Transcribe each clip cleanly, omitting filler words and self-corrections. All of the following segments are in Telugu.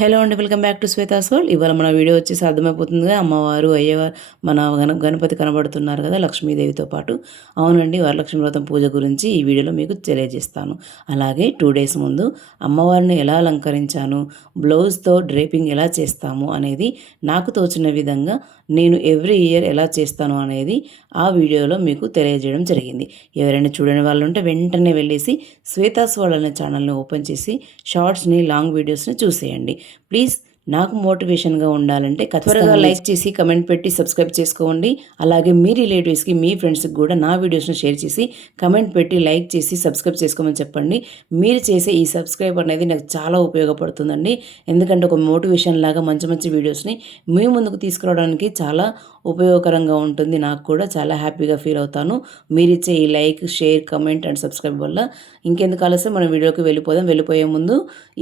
హలో అండి, welcome back to Shweta's world. ఇవాళ మన వీడియో వచ్చేసి అర్థమైపోతుంది. అమ్మవారు అయ్యవారు మన గణపతి కనబడుతున్నారు కదా, లక్ష్మీదేవితో పాటు. అవునండి, వరలక్ష్మి వ్రతం పూజ గురించి ఈ వీడియోలో మీకు తెలియజేస్తాను. అలాగే 2 డేస్ ముందు అమ్మవారిని ఎలా అలంకరించాను, బ్లౌజ్తో డ్రేపింగ్ ఎలా చేస్తాము అనేది నాకు తోచిన విధంగా నేను ఎవ్రీ ఇయర్ ఎలా చేస్తాను అనేది ఆ వీడియోలో మీకు తెలియజేయడం జరిగింది. ఎవరైనా చూడని వాళ్ళు ఉంటే వెంటనే వెళ్ళేసి శ్వేతాస్ వరల్డ్ అనే ఛానల్ని ఓపెన్ చేసి షార్ట్స్ని, లాంగ్ వీడియోస్ని చూసేయండి. ప్లీజ్ నాకు మోటివేషన్గా ఉండాలంటే త్వరగా లైక్ చేసి కమెంట్ పెట్టి సబ్స్క్రైబ్ చేసుకోండి. అలాగే మీ రిలేటివ్స్కి, మీ ఫ్రెండ్స్కి కూడా నా వీడియోస్ని షేర్ చేసి కమెంట్ పెట్టి లైక్ చేసి సబ్స్క్రైబ్ చేసుకోమని చెప్పండి. మీరు చేసే ఈ సబ్స్క్రైబ్ అనేది నాకు చాలా ఉపయోగపడుతుందండి. ఎందుకంటే ఒక మోటివేషన్ లాగా మంచి మంచి వీడియోస్ని మీ ముందుకు తీసుకురావడానికి చాలా ఉపయోగకరంగా ఉంటుంది. నాకు కూడా చాలా హ్యాపీగా ఫీల్ అవుతాను మీరిచ్చే ఈ like, share, comment and subscribe వల్ల. ఇంకెందుకు ఆలస్యం, మనం వీడియోకి వెళ్ళిపోదాం. వెళ్ళిపోయే ముందు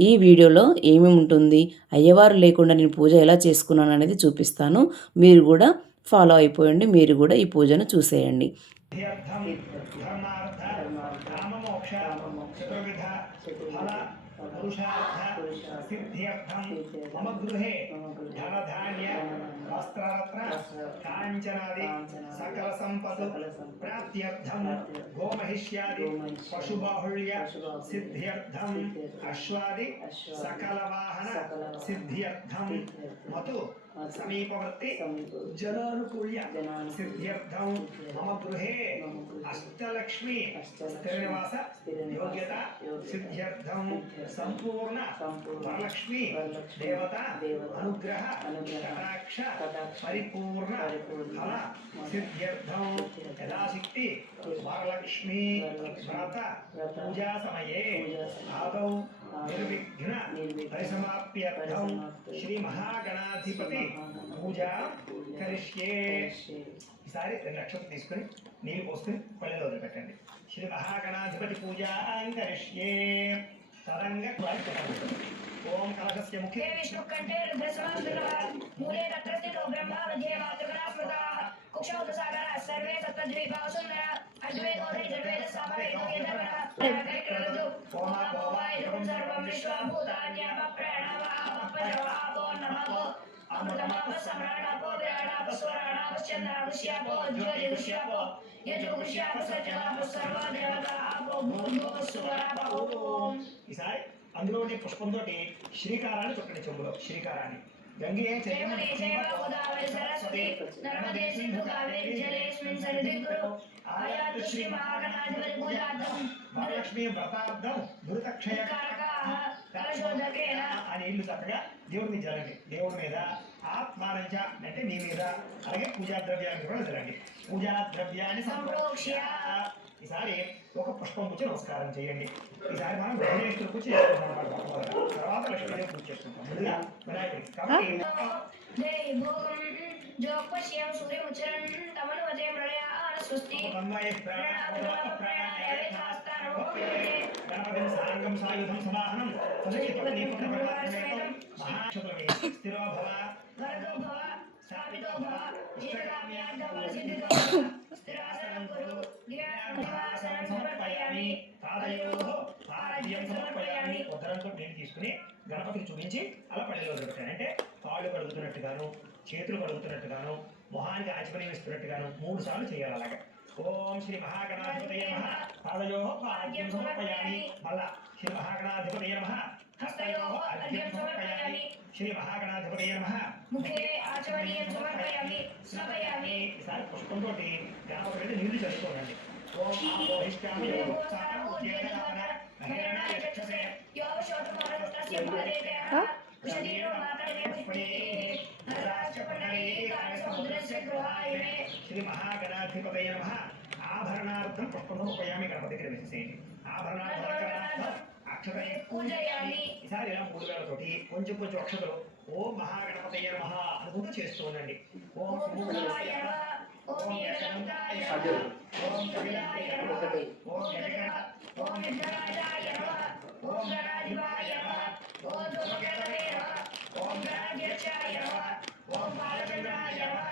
ఈ వీడియోలో ఏమేమి ఉంటుంది, అయ్యవారు లేకుండా నేను పూజ ఎలా చేసుకున్నాను అనేది చూపిస్తాను. మీరు కూడా ఫాలో అయిపోయండి, మీరు కూడా ఈ పూజను చూసేయండి. मम गृहे धनधान्य वस्त्ररत्न काञ्चनादि सकल संपद प्राप्त्यर्थं गोमहिष्यादि पशुबाहुल्य सिद्ध्यर्थं अश्वादि सकल वाहन सिद्ध्यर्थं मतु समीपवर्ती जनानुकूल्य सिद्ध्यर्थं मम गृहे अष्टलक्ष्मी स्थिरनिवास योग्यता सिद्ध्यर्थं संपूर्ण वरलक्ष्मी देवता अनुग्रह कटाक्ष परिपूर्ण फल सिद्ध्यर्थं यथाशक्ति वरलक्ष्मी व्रत पूजा समये आदौ निर्विघ्न परिसमाप्त्यर्थं श्री महागणाधिपति पूजा करिष्ये। ఈసారి 2 లక్షలు తీసుకొని నీళ్ళు పోసుకొని పళ్ళెలో వదిలిపెట్టండి. శ్రీ మహాగణాధిపతి పూజా కరిష్యే. తరంగ ఓం కలశస్య ముఖే విష్ణు కంఠే రుద్రస్వామినః మూలే తత్రస్థితో బ్రహ్మ మధ్యే మాతృగణా స్మృతః కుక్షౌత సాగర సర్వే సప్తద్వీపా సుందర అద్వైతోదయ జవేద సమవేదో యధర్మః కరికరదు ఓం భవాయ జపం సర్వం విశ్వభూతాన్యామ ప్రణవాపో నమః అమృతమాప సమ్రాడాపో విరాడాప స్వరాడాప చంద్రాపశ్యాపో జ్యోతిషాపో యజోషాప సత్యమాప సర్వ దేవతాపో భూర్భువ స్వరాప ఓం. ఈసారి అందులోని పుష్పంతో శ్రీకారాన్ని చుట్టండి. చెంబులో శ్రీకారాన్ని గంగే గోదావరి సరస్వతి నర్మదే సింధు కావేరి జలేస్మిన్ సన్నిధికురు ఆయాతు శ్రీ మహాగణాధిపతి పూజార్థం వరలక్ష్మీ వ్రతార్థం ధృతక్షయ కలశోదకేన అని ఇల్లు చక్కగా దేవుడి మీద జరగండి. దేవుడి మీద ఆత్మానంచ అంటే మీ మీద, అలాగే పూజా ద్రవ్యాన్ని కూడా జరగండి. పూజా ద్రవ్యాన్ని సంప్రోక్ష్య ఈసారి ఒక పుష్పం పూజ నమస్కారం చేయండి. ఈసారి మనం విఘ్నేశ్వరుడు పూజ చేసుకుంటాం అన్నమాట. తర్వాత లక్ష్మీదేవి పూజ చేసుకుంటాం. ముందుగా వినాయకుడికి కాబట్టి సాంగం సాయుధం సమాహనం స్థిరో భవ వరదో భవ స్థాపితో భవ ఇష్టకామ్యార్థం సిద్ధితో స్థిరాసనం కురు ధ్యానాసనం సమర్పయామి పాదయోః పాద్యం సమర్పయామి. ఉత్తరంతో నీళ్ళు తీసుకుని గణపతికి చూపించి అలా పళ్ళెలో పెట్టాను. అంటే కాళ్ళు కడుగుతున్నట్టుగాను, చేతులు కడుగుతున్నట్టుగాను, మొహానికి ఆచమనం ఇస్తున్నట్టుగాను 3 సార్లు చేయాలి. అలాగే ఓం శ్రీ మహాగణాధిపతయే నమః పాదయోః పాద్యం సమర్పయామి. మళ్ళా శ్రీ మహాగణాధిపతయే నమః హస్తయోః అర్ఘ్యం సమర్పయామి. శ్రీ మహాగణాధిపతయే నమః ముఖే ఆచమనీయం సమర్పయామి స్మరయామి. ఈసారి పుష్పంతో గణపతికి నీళ్లు చల్లుకోనండి. ఓం ఆపోహిష్టామి సాకారోజ్యేన మహేరణాయ చక్షసే యో శోతమానస్తస్య భారేతః ఉషదీనో మాతరే పుష్పే నరాశ్చపనరీకాని సముద్రస్య గృహాయనే. శ్రీ మహాగణాధిపతయే నమః ఆభరణార్థం పుష్పం సమర్పయామి. గణపతికి వేసేయండి. ఆభరణార్థం అక్షతయే పూజయామి. ఈసారి ఇలా 3 వేలతోటి కొంచెం కొంచెం అక్షతలు ఓం మహాగణపతయే నమః అనుకుంటూ చేస్తూ ఉండండి. ఓం శంభురాయ నమః, ఓం యశవంతాయ నమః, ఓం కపిలాయ నమః, ఓం గజగణ, ఓం విఘ్నరాజాయ నమః, ఓం గణాధిపాయ నమః, ఓం ధూమకేతవే నమః, ఓం గణాధ్యక్షాయ నమః, ఓం బాలచంద్రాయ నమః,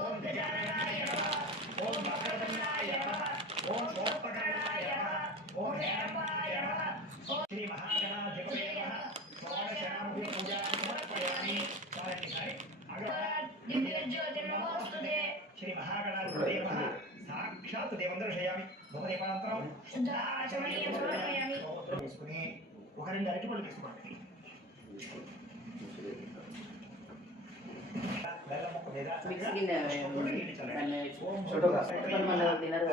ఓం గజాననాయ నమః, ఓం వక్రతుండాయ నమః, ఓం సోపకరణాయ నమః, ఓం హేరంబాయ నమః. శ్రీ మహాగణాధిపతయే నమః. షోడశనామముఖి పూజార్థం సమర్పయామి సారండి సారి దివ్య జ్యోతిర్నమోస్తుతే శ్రీ మహాగణాధిపతయే నమః సాక్షాత్ దేవం దర్శయామి ధూపదీపానంతరం శుద్ధాచమనీయం సమర్పయామి తీసుకుని ఒక 2 అరటిపళ్ళు తీసుకోండి బెల్లం ముక్క మీద మిక్సీ గిన్నె తినరు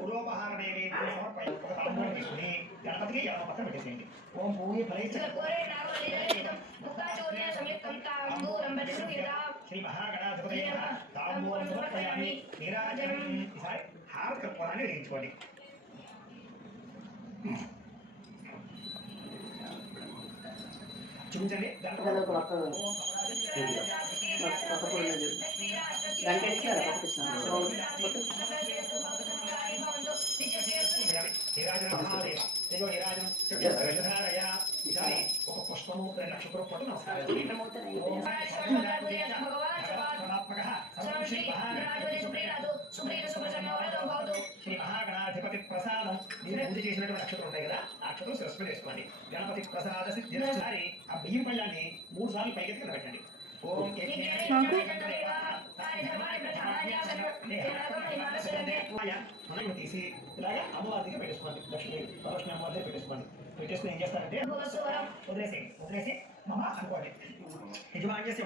గురోపహార నైవేద్యం సమర్పయ ఒక తాంబూలం తీసుకుని గణపతికి ఎడమ పక్కన పెట్టేసేయండి ఓం పూరి ఫలైశ్చ శ్రీ మహాగణాధిపతయే నమః తాంబూలం సమర్పయామి నీరాజనం ఈసారి హారతి కర్పూరాన్ని వెలిగించుకోండి చూపించండి ఒక పుష్పము 2 లక్షల పట్టు నమస్కారం శ్రీ మహాగణాధిపతి ప్రసాదం మీరు పూజ చేసినటువంటి నక్షత్రం ఉంటాయి కదా ఆ నక్షత్రం శిరస్సు చేసుకోండి గణపతి ప్రసాద సిద్ధిసారి ఆ బియ్యం పళ్ళాన్ని 3 సార్లు పైకెత్తి కింద పెట్టండి ఓం మనం తీసి ఇలాగా అమ్మవారి దగ్గర పెట్టేసుకోండి లక్ష్మీ వరలక్ష్మి అమ్మవారి దగ్గర పెట్టేసుకోండి పెట్టేసుకుని ఏం చేస్తారంటే వదిలేసి మమ అనుకోండి యజమాన్యస్య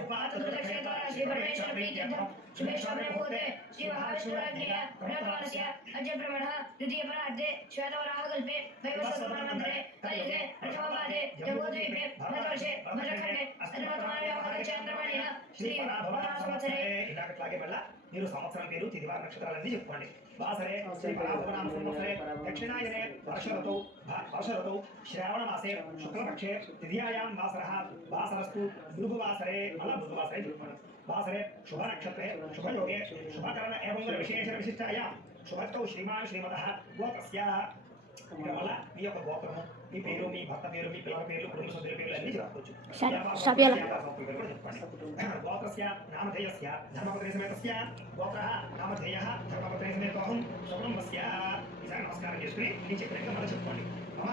ఇలాగే మళ్ళా మీరు సంవత్సరం పేరు తిదివార నక్షత్రాలన్నీ చెప్పుకోండి వాసరే శ్రీ పరాభవనామ సంవత్సరే దక్షిణాయనే వర్షరతౌ శ్రావణ మాసే శుక్లపక్షే తిథియాయాం వాసరః వాసరస్తు భృగువాసరే మళ్ళా భృగువాసరే చెప్పుకోండి వాసరే శుభ నక్షత్రే శుభయోగే శుభకరణ ఏవం విశేషణ విశిష్టాయాం శుభస్థౌ శ్రీమాన్ శ్రీమతః గోత్రస్యాః వల్ల మీ యొక్క గోత్రము మీ పేరు మీ భర్త పేరు మీ పిల్లల పేర్లు కుటుంబ సభ్యుల పేర్లు అన్ని చెప్పుకోవచ్చు గోత్రస్య నామధేయస్య ధర్మపత్రే సమేతస్య గోత్రః నామధేయః ధర్మపత్రే సమేతోహం కుటుంబస్య ఈసారి నమస్కారం చేసుకుని నేను చెప్పినట్టు మళ్ళీ చెప్పుకోండి మమ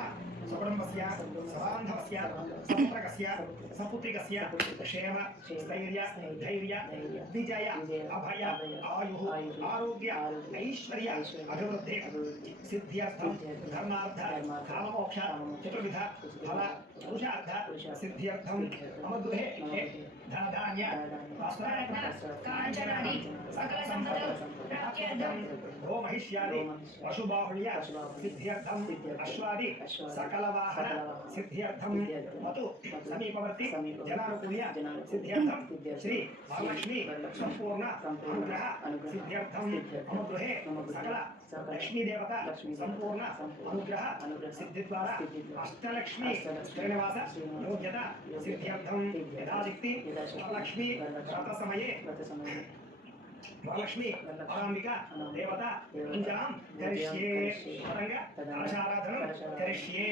సకుటుంబస్య సబాంధవస్య సపుత్రకస్య సపుత్రికస్య క్షేమ స్థైర్య ధైర్య విజయ అభయ ఆయు ఆరోగ్య ఐశ్వర్య అభివృద్ధి సిద్ధ్యర్థం ధర్మార్థ కామమోక్ష చతుర్విధ ఫల పురుషార్థ సిద్ధ్యర్థం మమ గృహే ధనధాన్య కాంచనాది సకల సంపద ప్రాప్త్యర్థం గో మహిష్యాది పశుబాహుళ్య సిద్ధ్యర్థం అశ్వాది సకల వాహన సిద్ధ్యర్థం మతు సమీపవర్తి జనానుకూల్య సిద్ధ్యర్థం శ్రీ వరలక్ష్మి సంపూర్ణ అనుగ్రహ సిద్ధ్యర్థం మమ గృహే సకల లక్ష్మీదేవత సంపూర్ణ అనుగ్రహ సిద్ధి ద్వారా అష్టలక్ష్మి శ్రీనివాస యోగ్యత సిద్ధ్యర్థం యథాశక్తి వరలక్ష్మి వ్రత సమయే వరలక్ష్మి పరాంబిక దేవత పూజాం కరిష్యే పతంగ కలశారాధనం కరిష్యే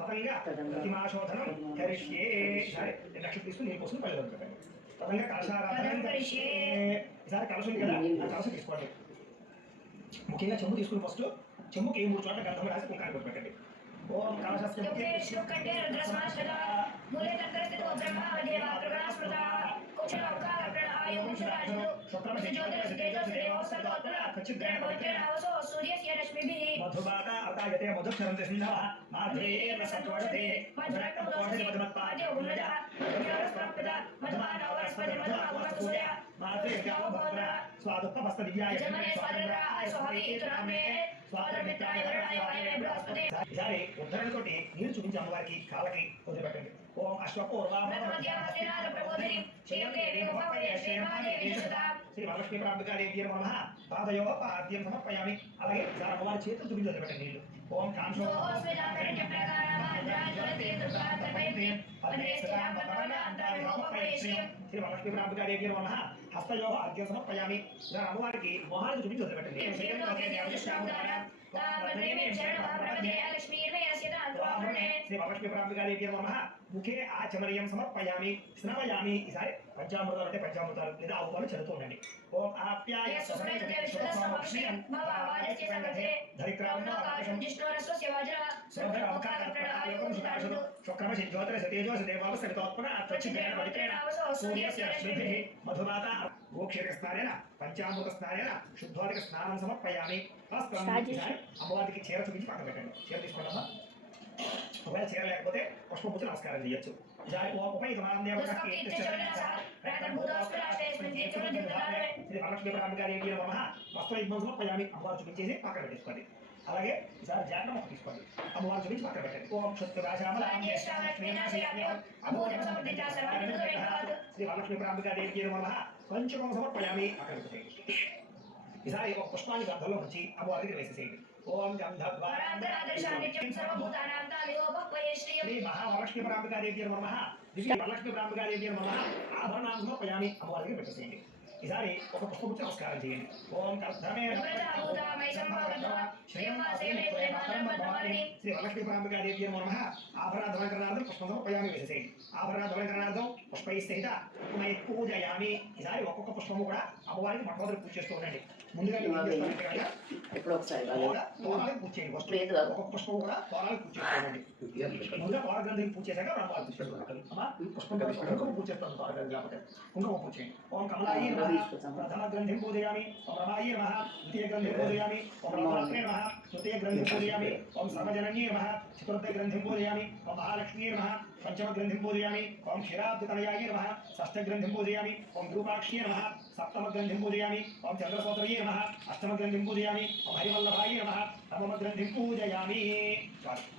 పతంగ ప్రతిమాశోధనం కరిష్యే సరే లక్ష్మి తీసుకుని నీకు కోసం పల్లె పెట్టండి పతంగ కలశారాధనం కరిష్యే ఈసారి కలశం కదా ఆ కలశం తీసుకోండి ముఖ్యంగా చెంబు తీసుకుని ఫస్ట్ చెంబుకి 3 చోట్ల గంధం రాసి కుంకాన్ని పెట్టండి ఓం కలశస్య ముఖే శ్లోకండే రుద్రస్మాశ్రత మూలే తంత్రస్థితో బ్రహ్మ దేవ ప్రగణస్మృత కుచలౌకార ప్రణాయం శురాజు శుక్రమసి జ్యోతిరసి తేజస్సి దేవోస్తోత్ర కచ్చిద్రేణ పవిత్రేణావసో సూర్యస్య రశ్మిభిః మధుబాత అర్తాయతే మధుక్షరంతి సింధవః మాధురేణ సంతోషతే మధురక్తమోషతి మధుమత్పాద్య ఉల్లజ మధురస్ప్రప్త మధుమానవస్పతి మధుమావస్తూయ మాధుర్యావ భద్ర స్వాదుఃఖమస్త దివ్యాయ స్వాతంత్రాయ స్వహరీతురామే స్వాతంత్రాయ వరణాయ వాయవే బృహస్పతి ఈసారి ఉద్ధరణతోటి నీరు చూపించి అమ్మవారికి కాళ్ళకి వదిలిపెట్టండి ఓం శ్రీ వరలక్ష్మీ ప్రాంతకాదేవి నమః పాదయో పాద్యం సమర్పయామి అలాగే ఈసారి అమ్మవారి చేతులు చూపించి వదిలిపెట్టండి నీళ్ళు ఓం కాంశో శ్రీ వరలక్ష్మీ ప్రాంతకాదేవి నమః హస్తయో ఆద్యం సమర్పయామి ఇలా అమ్మవారికి మొహానికి చూపించి వదిలిపెట్టండి శ్రీ వరలక్ష్మీ ప్రాంతకాదేవి నమః ముఖే ఆచమనీయం సమర్పయామి స్నావయామి ఈసారి పంచామృతాలు అంటే పంచామృతాలు లేదా ఆవుపాలు చదువుతూ ఉండండి ఓం ఆప్యాయ శుక్రమ జ్యోతిర సతేజో దివోస్ దేవావస వితోత్పన అత్వచ్చిదేన పవిత్రేణ సూర్యస్య రశ్మిభిః మధుమాత గోక్షేత్ర స్నానేన పంచామృత స్నానేన శుద్ధోదక స్నానం సమర్పయామి. అమ్మవారికి చీర చూపించి పక్కన పెట్టండి. చీర తీసుకోండమ్మా. ఒకవేళ చీర లేకపోతే పుష్పపుచ్చి నమస్కారం చేయొచ్చు. శ్రీ వరలక్ష్మీ పరాంబికాదేవి నమః వస్త్రయుగ్మం సమర్పయామి. అమ్మవారు చూపించేసి పక్కన పెట్టేసుకోండి. అలాగే ఈసారి జాగ్రత్త మొక్క తీసుకోండి. అమ్మవారు చూపించి పక్కన పెట్టండి. ఓం శ్రీ వరలక్ష్మీ పరాంబికాదేవి నమః పంచకం సమర్పయామి. పక్కన పెట్టేయండి. ఈసారి ఒక పుష్పాన్ని గంధంలో ఉంచి అమ్మవారికి వేసేసేయండి. ఓం శ్రీ మహావరలక్ష్మీ పరాంబికాదేవి నమః దివ్య వరలక్ష్మీ పరాంబికాదేవి నమః ఆభరణాన్ని సమర్పయామి. అమ్మవారికి పెట్టేసేయండి. ఈసారి ఒక పుష్పపుచ్చి నమస్కారం చేయండి. ఓం శ్రీ వరలక్ష్మీ పరాంబికాదేవి నమః ఆభరణాధమకరణార్థం పుష్పం సమర్పయామి. వేసేసేయండి. ఆభరణాధమకరణార్థం పుష్పై సహిత పూజయామి. ఈసారి ఒక్కొక్క పుష్పము కూడా అమ్మవారికి మొట్టమొదటి పూజ చేస్తూ ఉండండి. ముందుగా ఎప్పుడు ఒకసారి తోరాలకు పూజ చేయండి. ఒక్కొక్క పుష్పం కూడా తోరాలకు పూజ చేస్తూ ఉండండి. ముందుగా తోర గ్రంథికి పూజ చేశాక అమ్మవారు పూజ చేస్తారు. పుష్పం కుంకుమ పూజ చేస్తాను. తోర గ్రంథి కాబట్టి కుంకుమ పూజ చేయండి. ఓం కమలాయి ప్రథమ గ్రంథిం పూజయామి. ఓం రమాయి నమః ద్వితీయ గ్రంథిం పూజయామి. ఓం రమాత్రే నమః తృతీయ గ్రంథిం పూజయామి. ఓం సర్వజనన్యే నమః చతుర్థ గ్రంథిం పూజయామి. ఓం మహాలక్ష్మీ నమః పంచమ గ్రంథిం పూజయామి. ఓం క్షీరాబ్ధతనయాయ నమః షష్ఠ గ్రంథిం పూజయామి. ఓం విరూపాక్షి నమః సప్తమ గ్రంథిం పూజయామి. ఓం చంద్రసోదరయే నమః అష్టమ గ్రంథిం పూజయామి. ఓం హరివల్లభాయ నమః నవమ గ్రంథిం పూజయామి.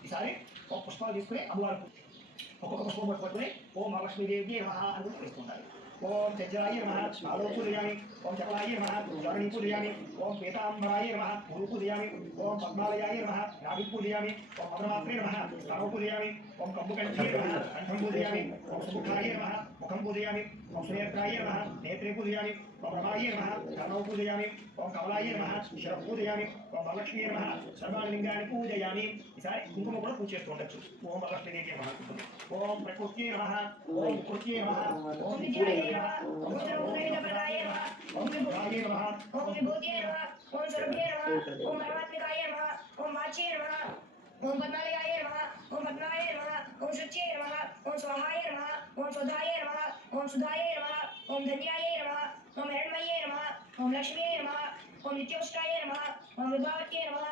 ఈసారి ఒక పుష్పాలు తీసుకుని అమ్మవారు ఒక్కొక్క పుష్పం పట్టుకుని ఓం వరలక్ష్మీదేవి నమః అని వేసుకుంటారు. ఓం చజ్రాయ నమః ఆలో పూజయామి. ఓం చపలాయ నమః జరణి పూజయామి. ఓం పీతాంబరాయ నమః గురు పూజయామి. ఓం పద్మాలయాయ నమః నాభి పూజయామి. ఓం మధుమాత్రే నమః స్తవ పూజయామి. ఓం కంబుకంఠే నమః కంఠం పూజయామి. ఓం సుముఖాయ నమః ముఖం పూజయామి. ఓం సునేత్రాయ నమః నేత్రే పూజయామి. ఓం రమాయ నమః కర్ణౌ పూజయామి. ఓం కమలాయ నమః శిర పూజయామి. ఓం వరలక్ష్మీ నమః సర్వాలింగాన్ని పూజయామి. ఈసారి కుంకుమ కూడా పూజ చేస్తూ ఉండొచ్చు. ఓం వరలక్ష్మీదేవి నమః. ఓం ప్రకృత్యే నమః. ఓం కృత్యే నమః. ఓం విద్యాయ నమః. ఓం సర్వోదయప్రదాయ నమః. ఓం విభూతాయ నమః. ఓం విభూతియే నమః. ఓం సర్వభ్యే నమః. ఓం పరమాత్మికాయ నమః. ఓం వాచ్యే నమః. ఓం పద్మాలయాయ నమః. ఓం పద్మాయ నమః. ఓం శుచ్యే నమః. ఓం స్వాహాయ నమః. ఓం సుధాయ నమః. ఓం సుధాయ నమః. ఓం ధన్యాయ నమః. ఓం హిరణ్మయే నమః. ఓం లక్ష్మీయే నమః. ఓం నిత్యోష్టాయ నమః. ఓం విభావత్యే నమః.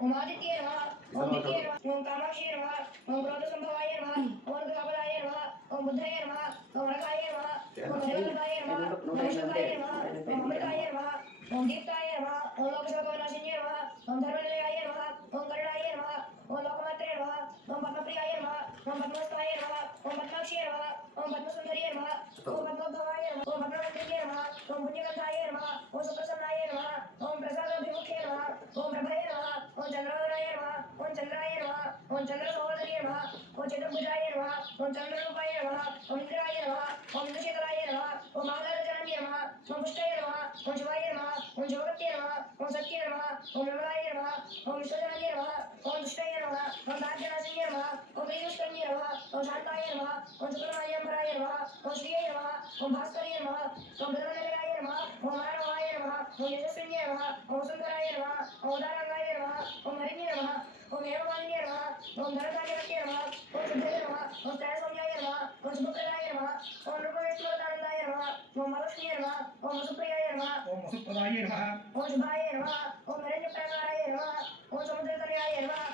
ఓం ఆదిత్యే నమః. ఓం నిత్యే నమః. ఓం కామాక్షి నమః. ఓం క్రోధ సంభవాయ నమః. ఓం కాపదాయ నమః. ఓం బుద్ధయ నమః. ఓం రకాయ నమః. ఓం హరివల్లభాయ నమః. ఓం విష్ణుకాయ నమః. ఓం అమృతాయ నమః. ఓం దీప్తాయ నమః. ఓం లోకశోకవినాశిన్యే నమః. ఓం ధర్మనిలయాయ నమః. ఓం కరుణాయ నమః. ఓం లోకమాత్రే నమః. ఓం పద్మప్రియాయ నమః. ఓం పద్మస్థాయ నమః. ఓం పద్మాక్షి నమః. ఓం పద్మసుందర్యే నమః. ఓం పద్మోద్భవాయ నమః. ఓం పద్మవంద్యే నమః. ఓం పుణ్యగంధాయ నమః. ఓం సుప్రసన్నాయ నమః. ఓం ప్రసాదాభిముఖ్యే నమః. ఓం ప్రభయ నమః. ఓం చంద్రోదయాయ నమః. ఓం చంద్రాయ నమః. ఓం చంద్ర సహోదర్యే నమః. ఓం చతుర్భుజాయ నమః. ఓం చంద్రరూపాయ నమః. ఓం ఇంద్రాయ నమః. ఓం ఇంద్రశేఖరాయ నమః. ఓం ఆధారజనన్యే నమః. ఓం పుష్టాయ నమః. ఓం శివాయ నమః. ఓం శివగత్యే నమః. ఓం సత్యే నమః. ఓం నిర్మలాయ నమః. ఓం విశ్వజనన్యే నమః. ఓం దుష్టాయ నమః. ఓం దార్జనాశిన్యే నమః. ఓం ప్రియదుష్కన్యే నమః. ఓం శాంతాయ నమః. ఓం శుక్రమాయంబరాయ నమః. ఓం శ్రీయే నమః. ఓం భాస్కర్యే నమః. ఓం ప్రథమనిలయాయ నమః. ఓం మానవాయ నమః. ఓం యశస్విన్యే నమః. ఓం సుందరాయ నమః. ఓం ఉదారంగాయ నమః. ఓం హరిణ్యే నమః. ఓం హేమమాలిన్యే నమః. ఓం ధనధాన్యవత్యే నమః. ఓం శుద్ధయే నమః. ఓం త్రైసౌమ్యాయ నమః. ఓం శుభప్రదాయ నమః. ఓం రూపవేశ్వరదానందాయ నమః. ఓం వరలక్ష్మీయ నమః. ఓం వసుప్రియాయ నమః. ఓం వసుప్రదాయ నమః. ఓం శుభాయ నమః. ఓం హిరణ్యప్రాకారాయ నమః. ఓం సముద్రతనయాయ నమః.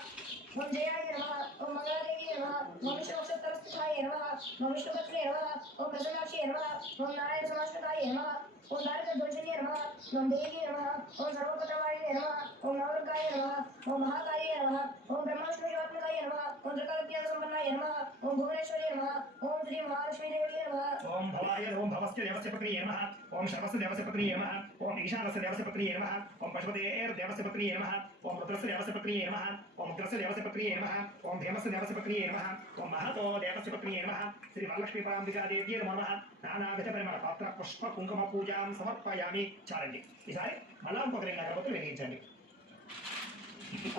ఓం జయాయ నమః. ఓం మంగళాదేవి నమః. ఓం విష్ణువక్షస్థలస్థితాయ నమః. ఓం విష్ణుపత్రే నమః. ఓం ప్రసన్నాక్షి నమః. ఓం నారాయణ సమాశ్రితాయ నమః. ఓం దారిద్ర్యధ్వంసనే నమః. ఓం దేవి నమః. ఓం సర్వపత్రవాణినే నమః. ఓం నవదుర్గాయ నమః. ఓం మహాకాళీ నమః. ఓం బ్రహ్మవిష్ణు శివాత్మకాయ నమః. ఓం త్రికాలజ్ఞాన సంపన్నాయ నమః. ఓం భువనేశ్వరి నమః. ఓం శ్రీ మహాలక్ష్మీదేవి నమః. ఓం భవాయ ఓం భవస్య దేవస్య పత్రియే నమః. ఓం శర్వస్య దేవస్య పత్రియే నమః. ఓం ఈశానస్య దేవస్య పత్రియే నమః. ఓం పశుపతేర్ దేవస్య పత్రియే నమః. ఓం రుద్రస్య దేవస్య పత్రియే నమః. ఓం ఉగ్రస్య దేవస్య పత్రియే నమః. ఓం భీమస్య దేవస్య పత్రియే నమః. ఓం మహతో దేవస్య పత్రియే నమః. శ్రీ వరలక్ష్మీ పరాంబికాదేవి నమః. నానావిధ పరిమళ పాత్ర పుష్ప కుంకుమ పూజాం సమర్పయామి. చాలండి. ఈసారి మళ్ళా ఇంకొక 2 అగరబత్తులు వెలిగించండి.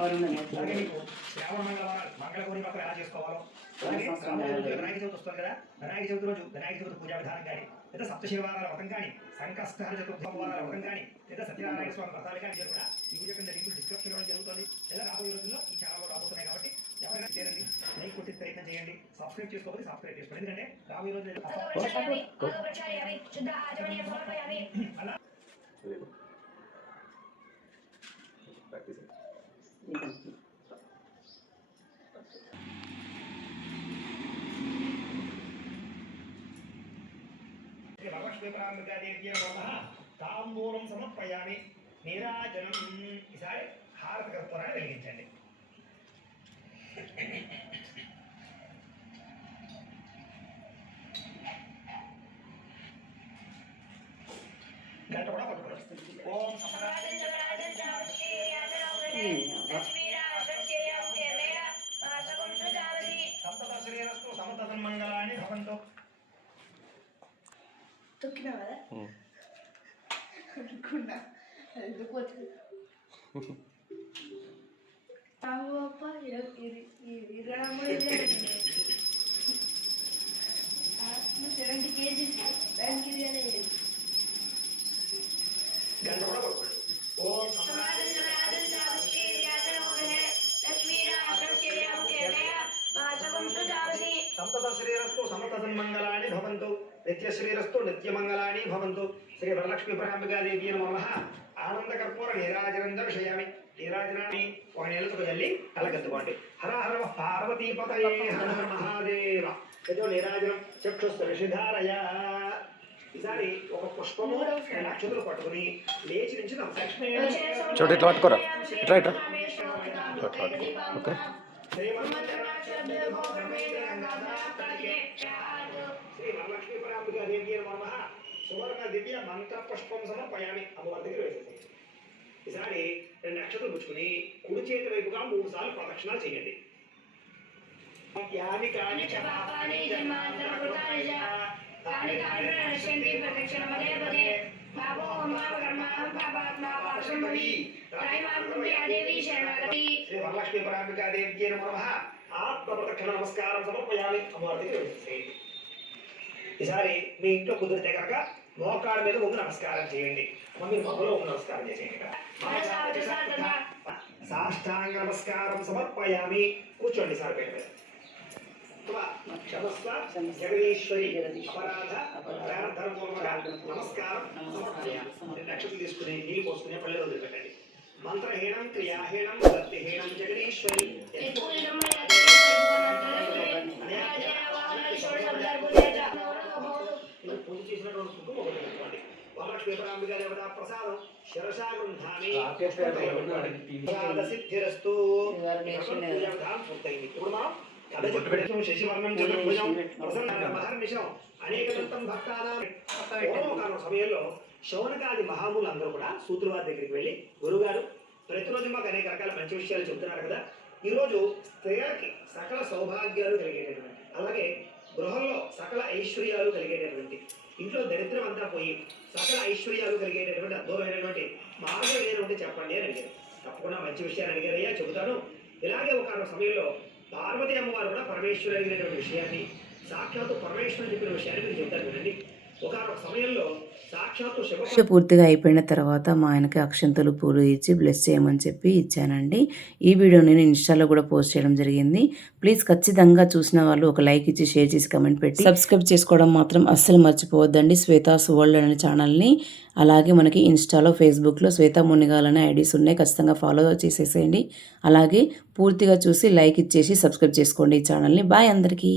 అలాగే మీకు శ్రావణ మంగళవారాలు మంగళగౌరి వ్రతం ఎలా చేసుకోవాలో, అలాగే వినాయక చవితి వస్తుంది కదా, వినాయక చవితి రోజు వినాయక చవితి పూజా విధానం కానీ, లేదా సప్తశివారాల వ్రతం కానీ, సంకష్టహర చతుర్థవారాల వ్రతం కానీ, లేదా సత్యనారాయణ స్వామి వ్రతాలు కానీ కూడా ఈ పూజ కింద లింకులు డిస్క్రిప్షన్లో జరుగుతుంది. లేదా రాబోయే రోజుల్లో ఈ ఛానల్లో రాబోతున్నాయి కాబట్టి ఎవరైనా చేరండి, లైక్ కొట్టి ప్రయత్నం చేయండి, సబ్స్క్రైబ్ చేసుకోవాలి, సబ్స్క్రైబ్ చేసుకోండి. ఎందుకంటే రాబోయే రోజులు అలా వరలక్ష్మీపరాంబికాదేవ్యై నమః. తాంబూలం సమర్పయామి. నీరాజనం. ఈసారి హారతి కర్పూరాన్ని వెలిగించండి. గంట కూడా పట్టుకోండి. ఓం సంతత శ్రీరస్తు సమత సన్మంగళాని భవంతు. తొక్కినా కదా అనుకున్నా వెళ్ళిపోతుంది అప్ప ఇరవై 70 కేజీస్ దానికి గంట కూడా పట్టుకోండి. ఓం సంతత శ్రీరస్తు సమత సన్మంగళాని భవంతు. నిత్య శ్రీరస్తు నిత్యమంగళాని భవంతు. శ్రీ వరలక్ష్మీ పరాంబికాదేవి నమః. ఆనంద కర్పూర నీరాజనం దర్శయామి. నీరాజనాన్ని ఒక నీళ్ళతో జల్లి కలగద్దుకోండి. హర హర పార్వతీపతయే హర హర మహాదేవ. ఏదో నీరాజనం చక్షుస్పర్శిధారయ. ఈసారి ఒక పుష్పము అక్షతులు పట్టుకుని లేచి నుంచి చూడు ఇట్లా పట్టుకోరా, ఇట్లా ఇట్లా ఓకే. శ్రీ వరలక్ష్మీ పరాంబికాదేవి నమః. సువర్ణ దివ్య మంత్ర పుష్పం సమర్పయామి. అమ్మవారి దగ్గర వేసేసి ఈసారి 2 అక్షతలు పుచ్చుకుని కుడి చేతి వైపుగా 3 సార్లు ప్రదక్షిణాలు చేయండి. యాని కాని చ పాపాని జన్మాంతరకృతాని చ తాని తాని నశ్యంతి ప్రదక్షిణ పదే పదే పాపో మమ కర్మాణం పాపాత్మా పాపసంభవి త్రైమాం కుంభ్యాదేవి శరణాగతి. శ్రీ వరలక్ష్మీ పరాంబికాదేవి నమః. ఆత్మ ప్రదక్షిణ నమస్కారం సమర్పయామి. అమ్మవారి దగ్గర వేసేసేయండి. ఈసారి మీ ఇంట్లో కుదిరితే కనుక మోకాళ్ళ మీద ముందు నమస్కారం చేయండి. మమ్మీ మొదలో ముందు నమస్కారం చేసేయండి. సాష్టాంగ నమస్కారం సమర్పయామి. కూర్చోండి సార్ పేరు మీద. క్షమస్వ జగదీశ్వరి అపరాధ ప్రార్థనపూర్వక నమస్కారం సమర్పయామి. 2 అక్షతలు తీసుకుని నీళ్ళు పోసుకునే పళ్ళే వదిలిపెట్టండి. మంత్రహీనం క్రియాహీనం భక్తిహీనం జగదీశ్వరి. పూజ చేసినటువంటి కుంకుమ ఒకటి పెట్టుకోండి. వరలక్ష్మీ పరాంబికా దేవతా ప్రసాదం శిరసా గృహామి. సిద్ధిరస్తు. పూర్తయింది. ఇప్పుడు మనం శశివర్ణం చతుర్భుజం ప్రసన్న మహర్నిశం అనేక దత్తం భక్తానాం. పూర్వకాలం సమయంలో శౌనకాది మహాములు అందరూ కూడా సూత్రువారి దగ్గరికి వెళ్ళి, గురుగారు ప్రతిరోజు మాకు అనేక రకాల మంచి విషయాలు చెబుతున్నారు కదా, ఈరోజు స్త్రీలకి సకల సౌభాగ్యాలు కలిగేటటువంటి, అలాగే గృహంలో సకల ఐశ్వర్యాలు కలిగేటటువంటి, ఇంట్లో దరిద్రం అంతా పోయి సకల ఐశ్వర్యాలు కలిగేటటువంటి అద్భుతమైనటువంటి మార్గం ఏదైనా చెప్పండి అని అడిగారు. తప్పకుండా మంచి విషయాలు అడిగారయ్యా, చెబుతాను. ఇలాగే ఒక సమయంలో పార్వతీ అమ్మవారు కూడా పరమేశ్వరుడు అడిగినటువంటి విషయాన్ని, సాక్షాత్తు పరమేశ్వరుడు చెప్పిన విషయాన్ని మీరు చెబుతారు వినండి. ఒక సమయంలో సాక్షాత్తు పూజ పూర్తిగా అయిపోయిన తర్వాత మా ఆయనకి అక్షంతలు పూలు ఇచ్చి బ్లెస్ చేయమని చెప్పి ఇచ్చానండి. ఈ వీడియో నేను ఇన్స్టాలో కూడా పోస్ట్ చేయడం జరిగింది. ప్లీజ్ ఖచ్చితంగా చూసిన వాళ్ళు ఒక లైక్ ఇచ్చి, షేర్ చేసి, కమెంట్ పెట్టి సబ్స్క్రైబ్ చేసుకోవడం మాత్రం అస్సలు మర్చిపోవద్దండి. శ్వేతాస్ వరల్డ్ అనే ఛానల్ని. అలాగే మనకి ఇన్స్టాలో, ఫేస్బుక్లో శ్వేతా మునిగాల్ అనే ఐడీస్ ఉన్నాయి, ఖచ్చితంగా ఫాలో చేసేసేయండి. అలాగే పూర్తిగా చూసి లైక్ ఇచ్చేసి సబ్స్క్రైబ్ చేసుకోండి ఈ ఛానల్ని. బాయ్ అందరికీ.